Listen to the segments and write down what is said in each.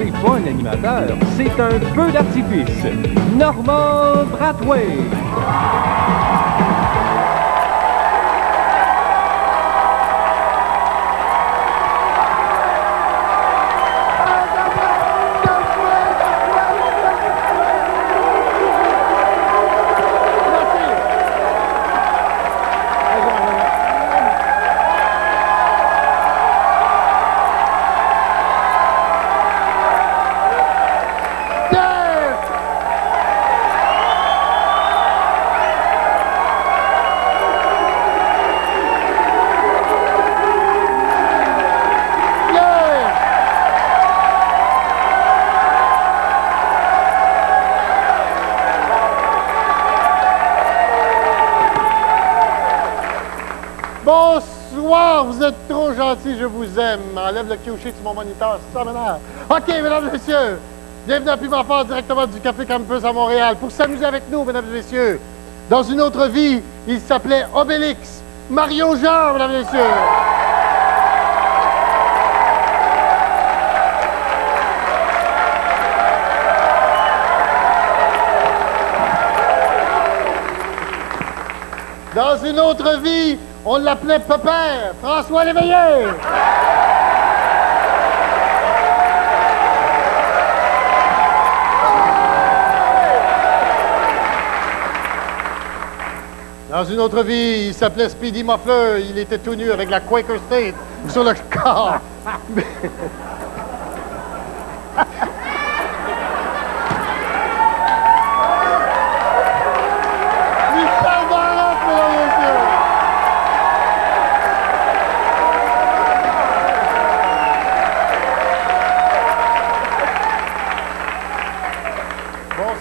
c'est pas un animateur, c'est un feu d'artifice. Normand Brathwaite. Bonsoir, vous êtes trop gentils, je vous aime. Enlève le kioshier sur mon moniteur, ça m'énerve. OK, mesdames et messieurs, bienvenue à Piment Fort, directement du Café Campus à Montréal, pour s'amuser avec nous, mesdames et messieurs. Dans une autre vie, il s'appelait Obélix. Mario Jean, mesdames et messieurs. Dans une autre vie, on l'appelait Pépère, François Léveillé. Dans une autre vie, il s'appelait Speedy Muffler. Il était tout nu avec la Quaker State sur le corps.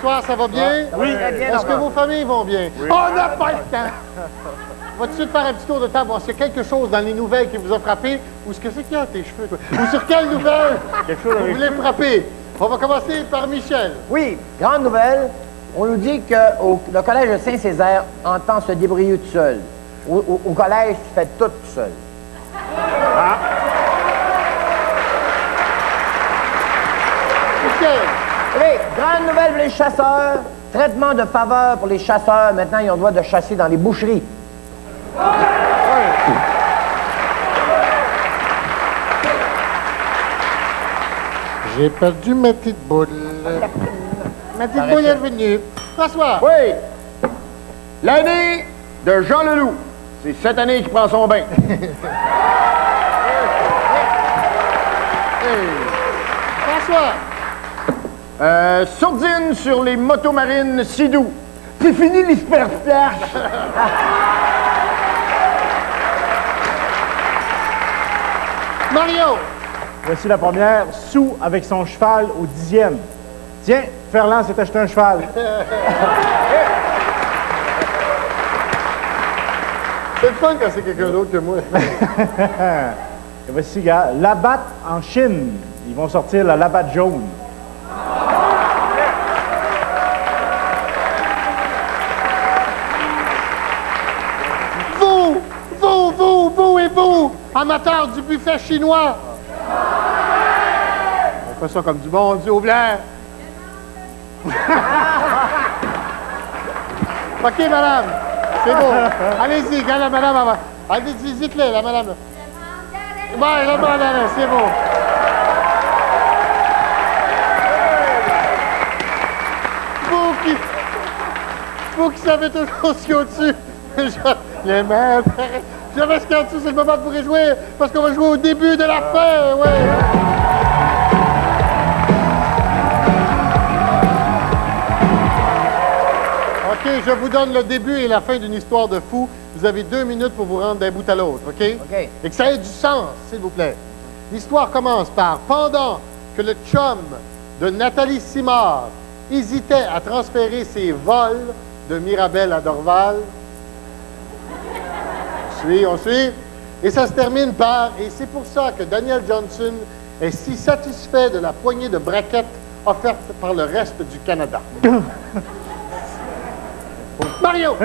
Bonsoir, ça va bien? Oui, très bien. Est-ce que vos familles vont bien? Oui. On n'a pas le temps! On va tout de suite faire un petit tour de table. Est-ce qu'il y a quelque chose dans les nouvelles qui vous a frappé? Ou ce que c'est qu'il y a tes cheveux? Toi? Ou sur quelle nouvelle vous voulez frapper? On va commencer par Michel. Oui, grande nouvelle. On nous dit que le collège de Saint-Césaire entend se débrouiller tout seul. Au collège, tu fais tout seul. Ah. Michel. Oui, grande nouvelle pour les chasseurs. Traitement de faveur pour les chasseurs. Maintenant, ils ont le droit de chasser dans les boucheries. J'ai perdu ma petite boule. Ma petite boule est revenue. François. Oui. L'année de Jean Leloup. C'est cette année qu'il prend son bain. François. Sourdine sur les motos marines Sidou. C'est fini l'hyperflash. Mario. Voici la première. Sou avec son cheval au 10e. Tiens, Ferland s'est acheté un cheval. C'est le fun quand c'est quelqu'un d'autre que moi. Et voici, gars, Labatt en Chine. Ils vont sortir la Labatt jaune. Vous, amateurs du buffet chinois. On fait ça comme du bon Dieu au blanc. OK, madame. C'est beau. Allez-y, quand la madame... Allez-y, dites-le, la madame. Ouais, la madame, c'est beau. Vous qui savez toujours ce qu'il y a au-dessus. Les mêmes... Je savais ce qu'il y a au-dessus, c'est le moment pour y jouer, parce qu'on va jouer au début de la fin, ouais. OK, je vous donne le début et la fin d'une histoire de fou. Vous avez 2 minutes pour vous rendre d'un bout à l'autre, OK? OK. Et que ça ait du sens, s'il vous plaît. L'histoire commence par, pendant que le chum de Nathalie Simard hésitait à transférer ses vols de Mirabel à Dorval. On suit. Et ça se termine par, et c'est pour ça que Daniel Johnson est si satisfait de la poignée de braquettes offerte par le reste du Canada. Mario!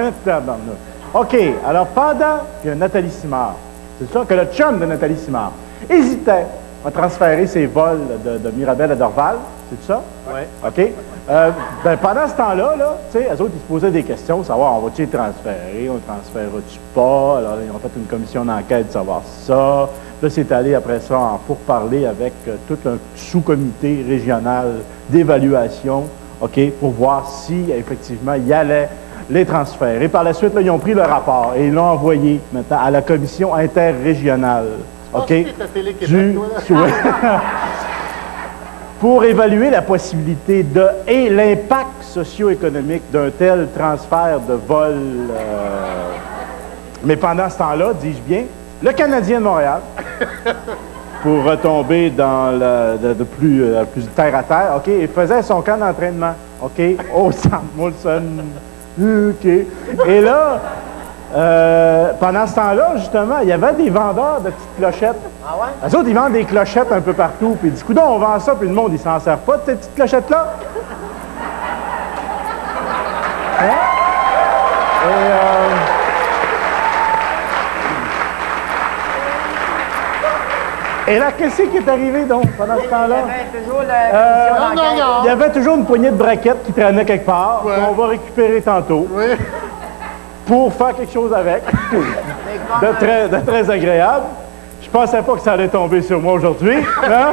OK, alors pendant que Nathalie Simard, c'est ça, que le chum de Nathalie Simard hésitait a transféré ses vols de Mirabel à Dorval. C'est tout ça? Oui. OK. Ben, pendant ce temps-là, tu sais, eux autres, ils se posaient des questions, savoir, on va-tu les transférer, on ne transférera-tu pas? Alors, ils ont fait une commission d'enquête de savoir ça. Là, c'est allé après ça en pourparler avec tout un sous-comité régional d'évaluation, OK, pour voir si, effectivement, il allait les transférer. Par la suite, là, ils ont pris le rapport et ils l'ont envoyé maintenant à la commission interrégionale, OK? Pour évaluer la possibilité et l'impact socio-économique d'un tel transfert de vol. Mais pendant ce temps-là, dis-je bien, le Canadien de Montréal, pour retomber dans le plus terre à terre, OK, il faisait son camp d'entraînement, OK, au centre Molson, OK. Et là, pendant ce temps-là, justement, il y avait des vendeurs de petites clochettes. Ah ouais? Eux autres, ils vendent des clochettes un peu partout. Puis, du coup, on vend ça, puis le monde, il s'en sert pas de ces petites clochettes-là. Hein? Et là, qu'est-ce qui est arrivé, donc, pendant ce temps-là? Il y avait toujours la commission d'enquête. Il y avait toujours une poignée de braquettes qui traînait quelque part, qu'on va récupérer tantôt. Oui. Pour faire quelque chose avec, de très agréable. Je pensais pas que ça allait tomber sur moi aujourd'hui. Hein?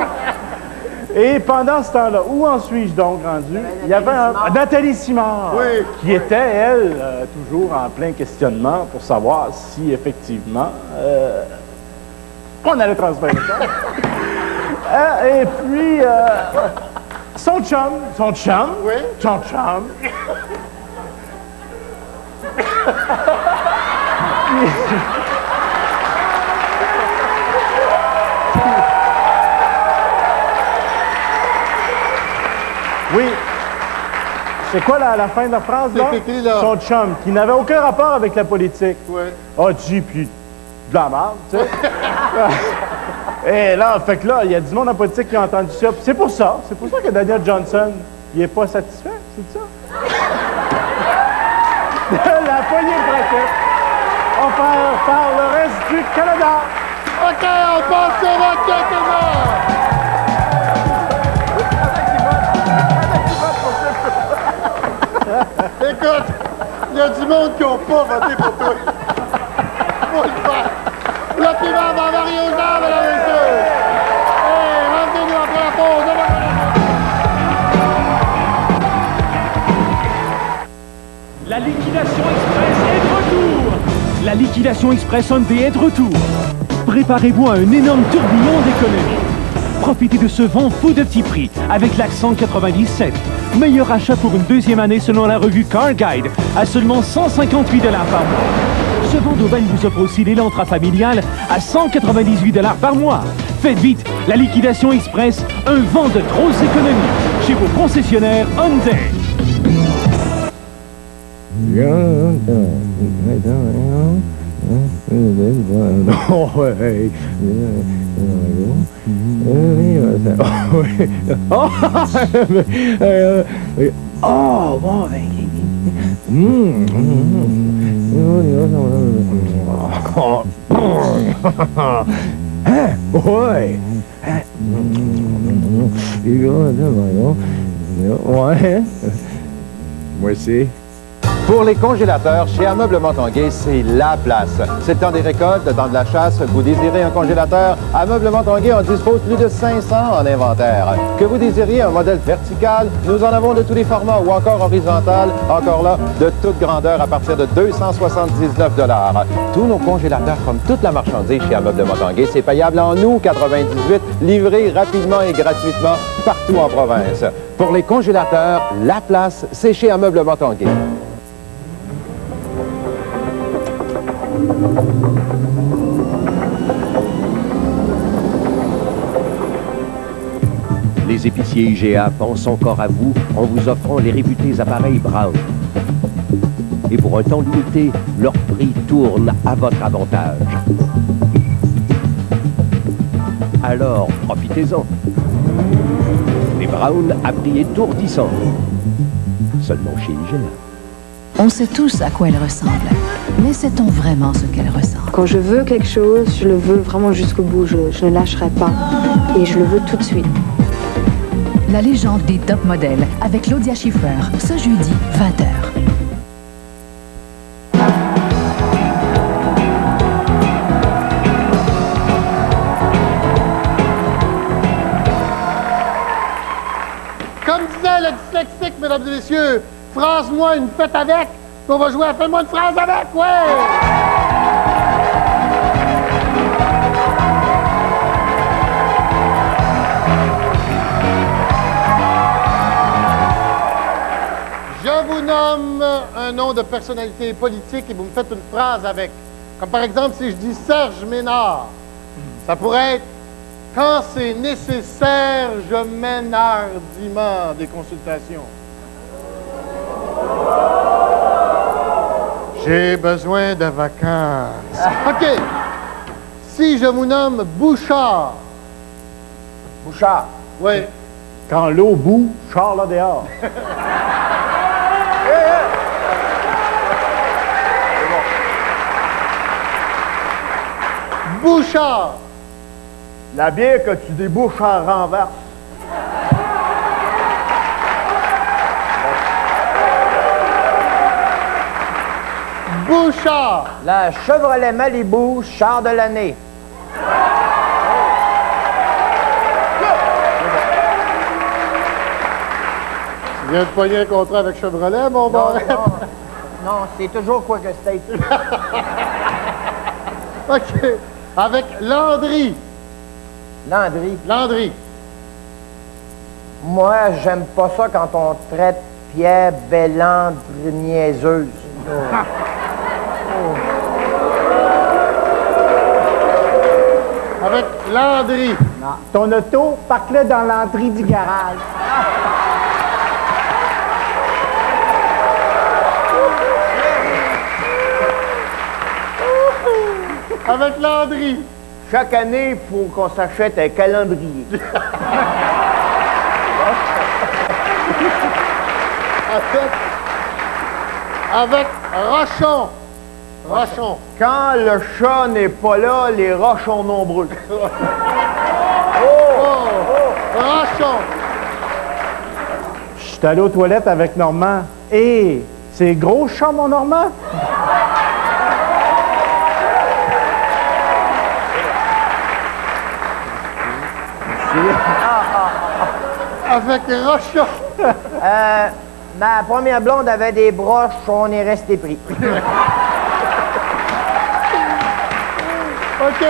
Et pendant ce temps-là, où en suis-je donc rendu? Il y avait Nathalie Simard, qui était, elle, toujours en plein questionnement pour savoir si, effectivement, on allait transférer ça. Et puis, son chum, oui. C'est quoi la fin de la phrase, là? C'est écrit, là. Son chum, qui n'avait aucun rapport avec la politique. Oui. A dit, puis de la merde, tu sais. Et là, fait que là, il y a du monde en politique qui a entendu ça. C'est pour ça que Daniel Johnson, il est pas satisfait, c'est ça? La poignée de braquettes offerte par le reste du Canada. OK, on passe au rocket, tout le monde! Écoute, il y a du monde qui n'a pas voté pour toi. Faut le faire. Le piment va Mario Jean, mesdames et messieurs. Hey, rendez-nous après la pause. La liquidation express est de retour! La liquidation express Hyundai est de retour! Préparez-vous à un énorme tourbillon d'économie. Profitez de ce vent fou de petits prix avec l'Accent 97. Meilleur achat pour une deuxième année selon la revue Car Guide à seulement 158 $ par mois. Ce vent d'aubaine vous offre aussi l'Elantra familial à 198 $ par mois. Faites vite, la liquidation express, un vent de grosses économies chez vos concessionnaires Hyundai. Oh, bon, moi aussi. Pour les congélateurs, chez Ameublement Tanguay, c'est la place. C'est le temps des récoltes, le temps de la chasse. Vous désirez un congélateur? Ameublement Tanguay en dispose plus de 500 en inventaire. Que vous désiriez un modèle vertical, nous en avons de tous les formats, ou encore horizontal, encore là, de toute grandeur à partir de 279 $. Tous nos congélateurs, comme toute la marchandise chez Ameublement Tanguay, c'est payable en août 98, livré rapidement et gratuitement partout en province. Pour les congélateurs, la place, c'est chez Ameublement Tanguay. Les épiciers IGA pensent encore à vous en vous offrant les réputés appareils Brown. Et pour un temps limité, leur prix tourne à votre avantage. Alors, profitez-en. Les Brown à prix étourdissant. Seulement chez IGA. On sait tous à quoi elle ressemble. Mais sait-on vraiment ce qu'elle ressent? Quand je veux quelque chose, je le veux vraiment jusqu'au bout. Je ne lâcherai pas. Et je le veux tout de suite. La légende des top modèles avec Claudia Schiffer, ce jeudi, 20h. Comme disait le dyslexique, mesdames et messieurs, phrase-moi une fête avec, puis on va jouer à fais-moi une phrase avec, ouais! Je vous nomme un nom de personnalité politique et vous me faites une phrase avec. Comme par exemple, si je dis Serge Ménard, ça pourrait être « Quand c'est nécessaire, je mène hardiment des consultations. » J'ai besoin de vacances. OK. Si je vous nomme Bouchard. Bouchard. Oui. Quand l'eau bout, char là dehors. Bouchard. La bière que tu débouches en renverse. Bouchard. La Chevrolet Malibu, char de l'année. Tu viens de pogner un contrat avec Chevrolet, mon bon? Non, c'est toujours quoi que state. OK. Avec Landry. Landry. Landry. Moi, j'aime pas ça quand on traite Pierre Belland de niaiseuse. Avec Landry. Non. Ton auto, parque-le dans l'entrée du garage. Avec Landry. Chaque année, il faut qu'on s'achète un calendrier. Avec Rochon. Rochon. Quand le chat n'est pas là, les roches sont nombreux. Rochon. Je suis allé aux toilettes avec Normand. Hé, c'est gros chat, mon Normand? Avec Rochon. Ma première blonde avait des broches, on est resté pris. OK.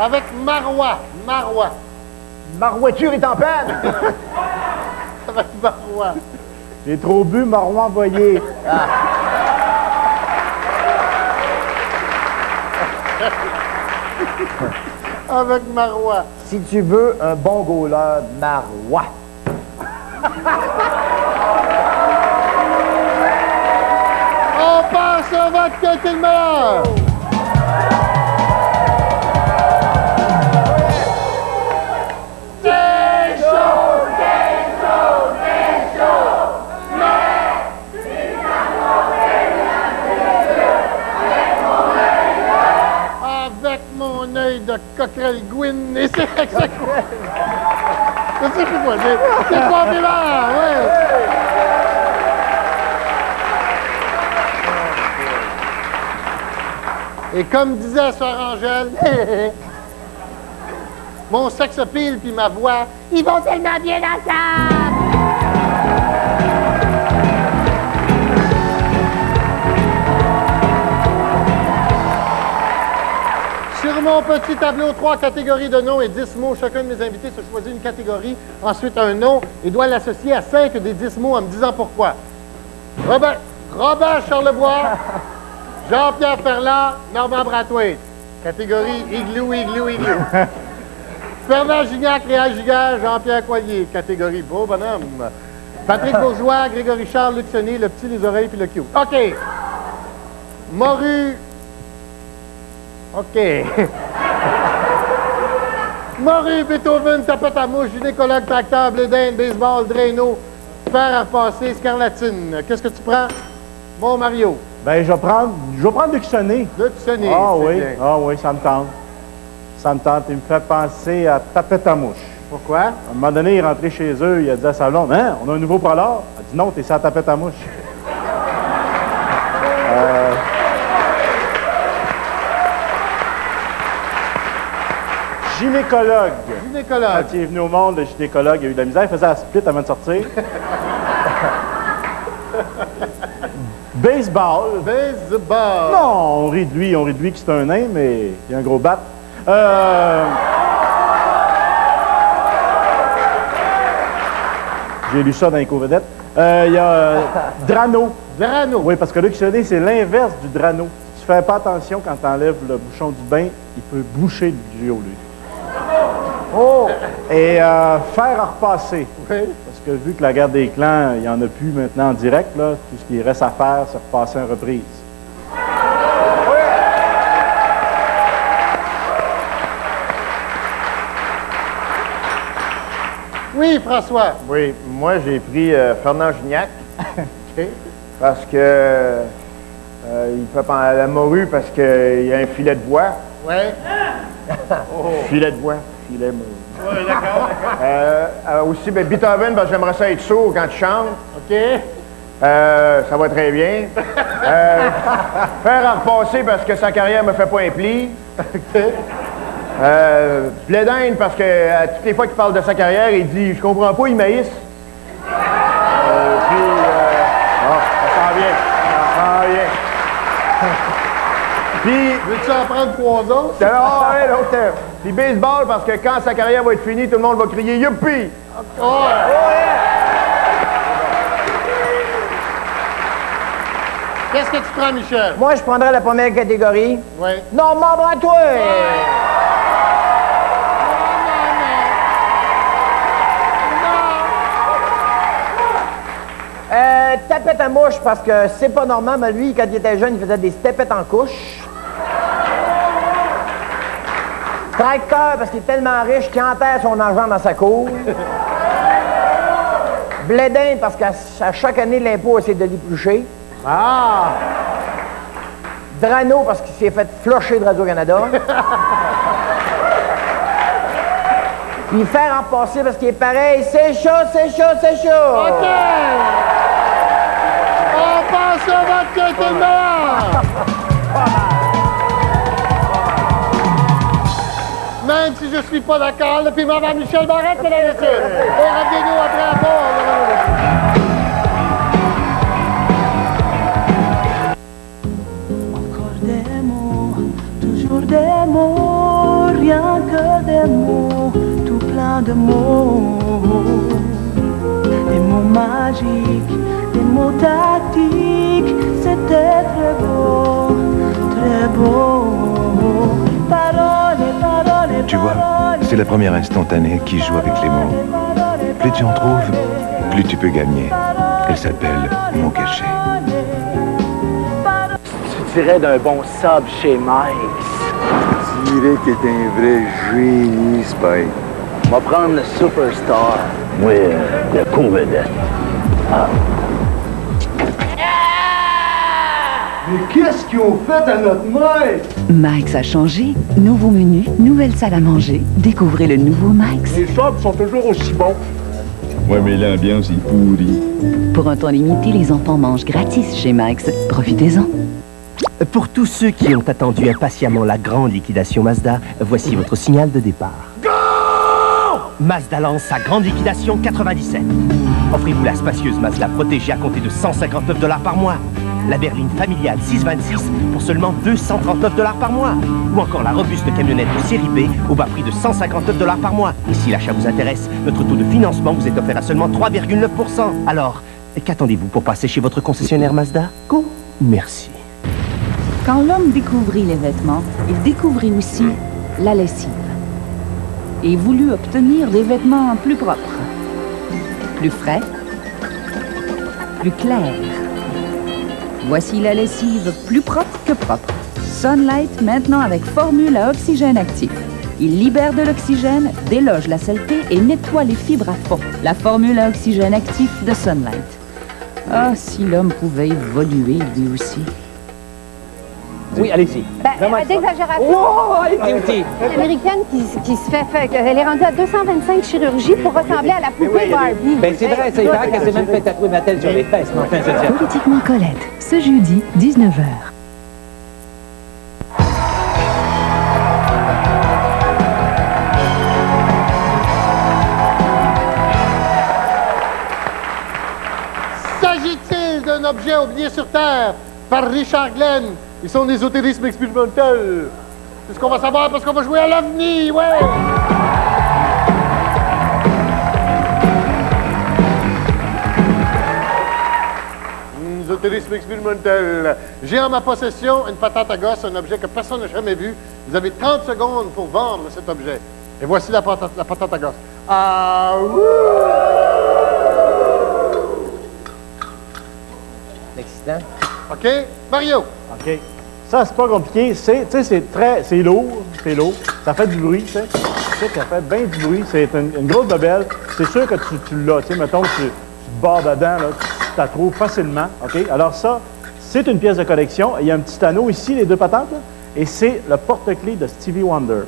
Avec Marois. Marois. Ma voiture est en panne. Avec Marois. J'ai trop bu, Marois envoyé. Avec Marois. Si tu veux un bon gauleur, Marois. On passe au vote qui est le meilleur. Avec mon œil de coquerel Gwyn, et c'est quoi? C'est quoi? C'est quoi, Bébert? Ouais. Et comme disait Sœur Angèle, mon sex-appeal puis ma voix, ils vont tellement bien ensemble! Sur mon petit tableau, 3 catégories de noms et 10 mots. Chacun de mes invités se choisit une catégorie, ensuite un nom, et doit l'associer à 5 des 10 mots en me disant pourquoi. Robert Charlebois, Jean-Pierre Ferland, Normand Brathwaite. Catégorie Igloo, Igloo, Igloo. Fernand Gignac, Réal Giguère, Jean-Pierre Coilier. Catégorie Beau Bonhomme. Patrick Bourgeois, Grégory Charles, Luc Sonny, le petit, les oreilles puis le cute. OK. Morue. OK. Morue, Beethoven, tapette à mouche, gynécologue, tracteur, blé d'Inde, baseball, Drano, Faire à repasser scarlatine. Qu'est-ce que tu prends? Mon Mario. Ben, je vais prendre Dictionnaire. Le Dictionnaire. Ah c'est oui, bien. ah oui, ça me tente. Ça me tente. Il me fait penser à Tapette à mouche. Pourquoi? À un moment donné, il est rentré chez eux, il a dit à sa blonde, « Hein, on a un nouveau polar? » Elle a dit, « Non, t'es sur la tapette à mouche. » Gynécologue. Gynécologue. Quand il est venu au monde, le gynécologue, il a eu de la misère, il faisait la split avant de sortir. Baseball. Baseball. Non, on rit de lui que c'est un nain, mais il a un gros bat. J'ai lu ça dans les covedettes. Il y a Drano. Drano. Oui, parce que le dictionnaire, c'est l'inverse du Drano. Si tu fais pas attention quand tu enlèves le bouchon du bain, il peut boucher le tuyau, lui. Oh! Et faire à repasser. Oui. Parce que vu que la guerre des clans, il n'y en a plus maintenant en direct, là, tout ce qui reste à faire, c'est repasser en reprise. Oui, François. Oui, moi, j'ai pris Fernand Gignac. OK. Parce que il fait la morue parce qu'il y a un filet de bois. Oui. Filet de bois. Filet morue. Oui, d'accord. Aussi, ben, Beethoven, parce que j'aimerais ça être sourd quand tu chantes. OK. Ça va très bien. Faire à repasser parce que sa carrière me fait pas un pli. OK. Blédine parce que toutes les fois qu'il parle de sa carrière, il dit « Je comprends pas, il maïs. » ça s'en vient. Ça s'en vient. Puis... Veux-tu en prendre 3 autres? Ah ouais, l'autre. Puis baseball parce que quand sa carrière va être finie, tout le monde va crier « Youpi! » Oh. Qu'est-ce que tu prends, Michel? Moi, je prendrais la première catégorie. Oui. Normand Bratois! Tapette à mouche, parce que c'est pas normal, mais lui, quand il était jeune, il faisait des tapettes en couche. Tracteur, parce qu'il est tellement riche qu'il enterre son argent dans sa cour. Blédin, parce qu'à chaque année, l'impôt essaie de l'éplucher. Ah! Drano, parce qu'il s'est fait flusher de Radio-Canada. Puis faire en passer, parce qu'il est pareil. C'est chaud, c'est chaud, c'est chaud! OK! On passe au vote qui a été le meilleur! Même si je suis pas d'accord, le piment à Michel Barrette, mesdames et messieurs. Et revenez-nous après la pause. Encore des mots, toujours des mots, rien que des mots, tout plein de mots. Des mots magiques, des mots tactiques, c'était très beau, très beau. Parole, parole, Tu vois, c'est la première instantanée qui joue avec les mots. Plus tu en trouves, plus tu peux gagner. Elle s'appelle Mot Caché. Tu dirais d'un bon sub chez Mike's. Je dirais que t'es un vrai génie, Spike. On va prendre le Superstar. Oui, le co-vedette. Ah. Mais qu'est-ce qu'ils ont fait à notre mère? Mike's a changé. Nouveau menu, nouvelle salle à manger. Découvrez le nouveau Mike's. Les sobs sont toujours aussi bons. Ouais, mais l'ambiance est pourrie. Pour un temps limité, les enfants mangent gratis chez Mike's. Profitez-en. Pour tous ceux qui ont attendu impatiemment la grande liquidation Mazda, voici votre signal de départ. Go! Mazda lance sa grande liquidation 97. Offrez-vous la spacieuse Mazda protégée à compter de 159 $ par mois. La berline familiale 626 pour seulement 239 $ par mois. Ou encore la robuste camionnette de série B au bas prix de 159 $ par mois. Et si l'achat vous intéresse, notre taux de financement vous est offert à seulement 3,9 %. Alors, qu'attendez-vous pour passer chez votre concessionnaire Mazda? Go! Merci. Quand l'homme découvrit les vêtements, il découvrit aussi la lessive. Et voulut obtenir des vêtements plus propres, plus frais, plus clairs. Voici la lessive plus propre que propre. Sunlight maintenant avec formule à oxygène actif. Il libère de l'oxygène, déloge la saleté et nettoie les fibres à fond. La formule à oxygène actif de Sunlight. Ah, si l'homme pouvait évoluer lui aussi. Oui, allez-y. D'exagération. Oh, allez-y. Une américaine qui se fait... Elle est rendue à 225 chirurgies pour ressembler à la poupée Barbie. Ben c'est vrai, c'est vrai qu'elle s'est même fait tatouer ma tête sur les fesses. Mais enfin, je veux dire. Politiquement Colette, ce jeudi, 19h. S'agit-il d'un objet oublié sur Terre par Richard Glenn et son ésotérisme expérimental? C'est ce qu'on va savoir parce qu'on va jouer à l'OVNI, ouais! Ésotérisme expérimental. J'ai en ma possession une patate à gosse, un objet que personne n'a jamais vu. Vous avez 30 secondes pour vendre cet objet. Et voici la patate à gosse. Ah, wouh! Excitant. OK. Mario. OK. Ça, c'est pas compliqué. C'est lourd. C'est lourd. Ça fait du bruit, tu sais. Ça fait bien du bruit. C'est une grosse bebelle. C'est sûr que tu l'as. Tu sais, mettons, tu te barres dedans, là, tu la trouves facilement. OK? Alors ça, c'est une pièce de collection. Il y a un petit anneau ici, les deux patentes, là, et c'est le porte-clés de Stevie Wonder.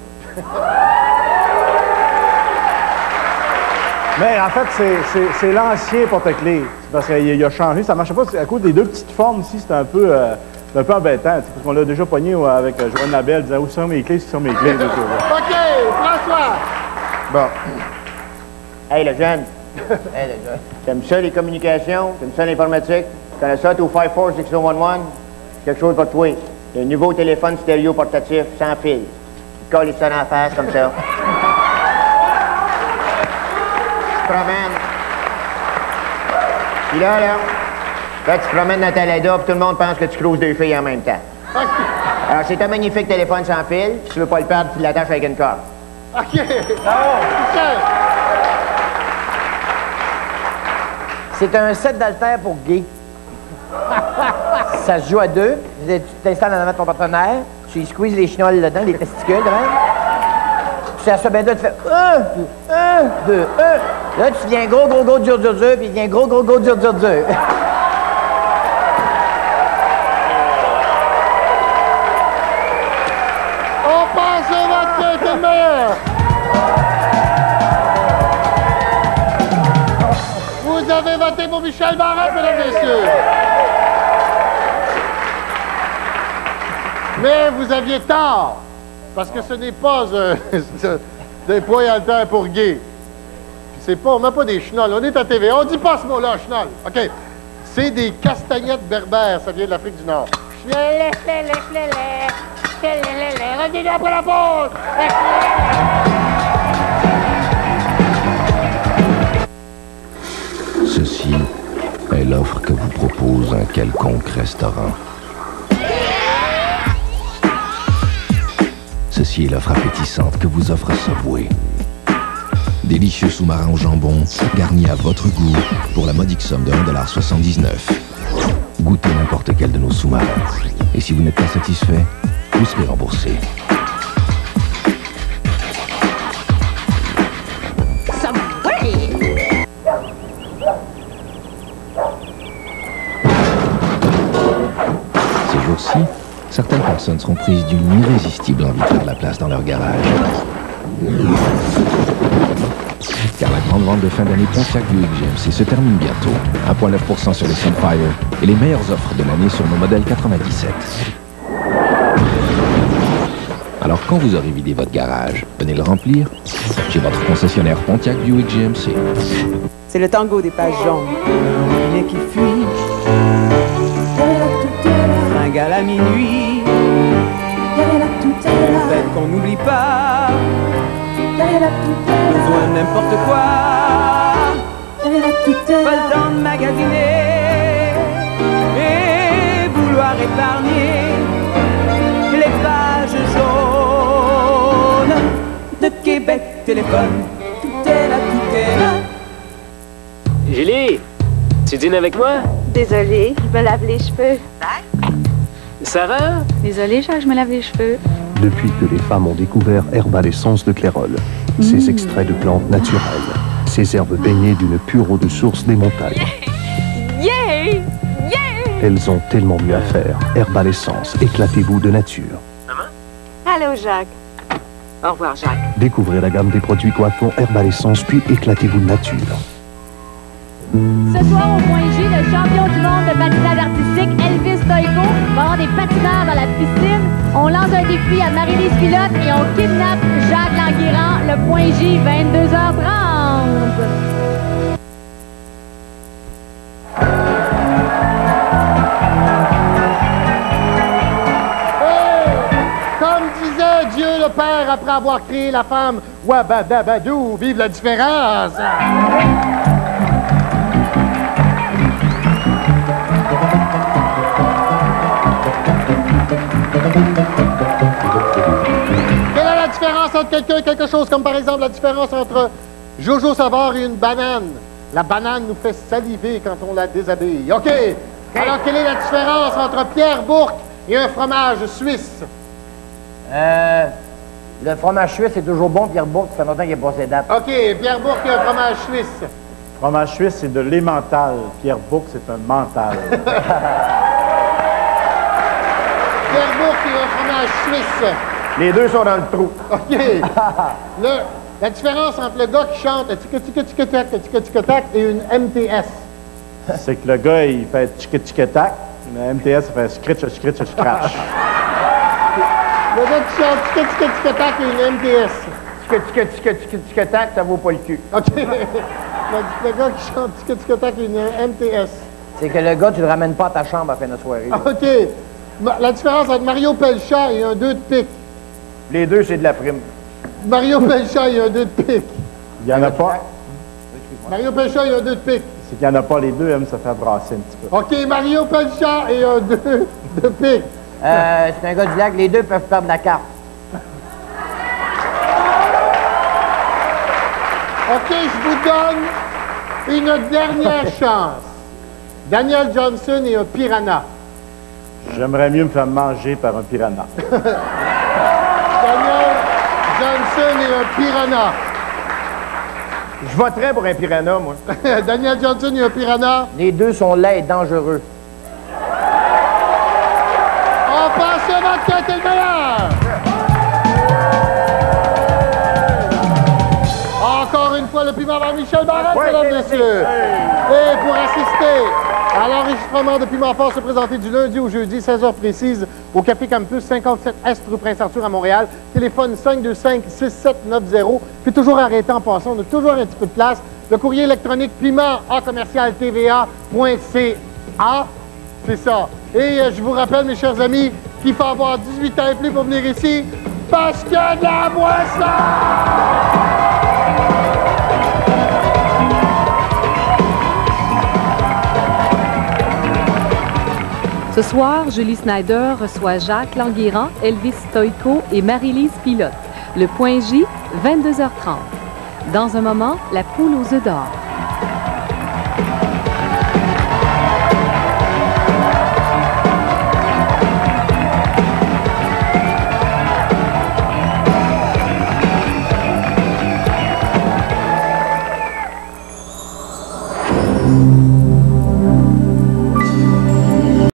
Mais en fait, c'est l'ancien porte-clés. Parce qu'il a changé, ça ne marchait pas. À cause des deux petites formes ici, c'était un peu embêtant. Parce qu'on l'a déjà pogné avec Joanne Labelle, disant où sont mes clés, où sont mes clés. OK, François. Bon. Hey, le jeune. Hey, le jeune. T'aimes ça, les communications? T'aimes ça, l'informatique? Tu connais ça, 254-6011? Quelque chose pour toi. Un nouveau téléphone stéréo portatif, sans fil. Tu colles ça dans la face, comme ça. Tu te promènes. Puis là, tu te promènes dans ta Lada, puis tout le monde pense que tu cruises deux filles en même temps. OK. Alors, c'est un magnifique téléphone sans fil. Si tu veux pas le perdre, tu l'attaches avec une corde. OK. C'est un set d'haltères pour gay. Ça se joue à deux. Tu t'installes en avant de ton partenaire, tu y squeezes les chenolles dedans, les testicules, puis ça se met là, tu fais 1, 2, 1. Là, tu viens gros, dur, puis il vient gros, dur, dur. On passe au vote qui a été le meilleur. Vous avez voté pour Michel Barrette, mesdames et messieurs. Mais vous aviez tort, parce que ce n'est pas des poids haltères pour gays. C'est pas, on met pas des chenolles, on est à TV. On dit pas ce mot-là, chenolles. OK. C'est des castagnettes berbères, ça vient de l'Afrique du Nord. Revenez après la pause! Ceci est l'offre que vous propose un quelconque restaurant. Ceci est l'offre appétissante que vous offre Subway. Délicieux sous-marin au jambon, garni à votre goût pour la modique somme de 1,79 $. Goûtez n'importe quel de nos sous-marins. Et si vous n'êtes pas satisfait, vous serez remboursé. Ces jours-ci, certaines personnes seront prises d'une irrésistible envie de faire la place dans leur garage. Car la grande vente de fin d'année Pontiac Buick GMC se termine bientôt. 1,9% sur les Sunfire et les meilleures offres de l'année sur nos modèles 97. Alors quand vous aurez vidé votre garage, venez le remplir chez votre concessionnaire Pontiac Buick GMC. C'est le tango des pages jaunes. Un qui fuit. Fringale à minuit. Fête qu'on n'oublie pas. Besoin de n'importe quoi. Pas le temps de magasiner et vouloir épargner les pages jaunes de Québec Téléphone. Tout est là, tout est là. Julie, tu dînes avec moi? Désolée, je me lave les cheveux. Sarah? Désolée, Jacques, je me lave les cheveux. depuis que les femmes ont découvert Herbalessence de Clairol. Ces extraits de plantes naturelles, ces herbes baignées d'une pure eau de source des montagnes. Yeah! Yeah! Elles ont tellement mieux à faire. Herbalessence, éclatez-vous de nature. Allô, Jacques. Au revoir, Jacques. Découvrez la gamme des produits coiffants Herbalessence, puis éclatez-vous de nature. Ce soir, au Point J, le champion du monde de patinage artistique, Elvis Stoïko, va avoir des patineurs dans la piscine. On lance un défi à Marie-Lise Pilote et on kidnappe Jacques Languirand, le Point J, 22h30. Comme disait Dieu le Père après avoir créé la femme, Wabadabadou, vive la différence! Quelle est la différence entre quelqu'un et quelque chose, comme par exemple la différence entre Jojo Savard et une banane? La banane nous fait saliver quand on la déshabille. OK! Alors, quelle est la différence entre Pierre Bourque et un fromage suisse? Le fromage suisse est toujours bon, Pierre Bourque, ça fait longtemps qu'il est passé date. OK, Pierre Bourque et un fromage suisse. Fromage suisse, c'est de l'emmental. Pierre Bourque, c'est un mental. Pierre Bourque et un fromage suisse. Les deux sont dans le trou. OK. La différence entre le gars qui chante tic-tic-tic-tac et une MTS. C'est que le gars, il fait tic-tic-tac. Le MTS, il fait scritch-scratch. Le gars qui chante tic-tic-tic-tac et une MTS. Tic-tic-tic-tac, ça vaut pas le cul. OK. Le gars qui chante tic-tic-tac et une MTS. C'est que le gars, tu le ramènes pas à ta chambre à la fin de soirée. OK. La différence entre Mario Pelchat et un 2 de pique. Les deux, c'est de la prime. Mario Pelchat et un 2 de pique. Il n'y en a pas. Mario Pelchat et un 2 de pique. C'est qu'il n'y en a pas les deux, aiment se faire brasser un petit peu. OK, Mario Pelchat et un 2 de pique. C'est un gars du lac, les deux peuvent perdre la carte. OK, je vous donne une dernière chance. Daniel Johnson et un piranha. J'aimerais mieux me faire manger par un piranha. Daniel Johnson et un piranha. Je voterais pour un piranha, moi. Daniel Johnson et un piranha. Les deux sont laids et dangereux. On passe au vote qui a été le meilleur. Encore une fois, le piment par Michel Barrette, mesdames et messieurs. Et pour assister à l'enregistrement de Piment Fort se présenter du lundi au jeudi, 16h précise, au Café Campus, 57 Est, rue Prince-Arthur à Montréal. Téléphone 525-6790. Puis toujours arrêté en passant, on a toujours un petit peu de place. Le courrier électronique piment@tva.ca. C'est ça. Et je vous rappelle, mes chers amis, qu'il faut avoir 18 ans et plus pour venir ici, parce qu'il y a de la boisson! Ce soir, Julie Snyder reçoit Jacques Languirand, Elvis Stoïko et Marie-Lise Pilote. Le Point J, 22h30. Dans un moment, la poule aux œufs d'or.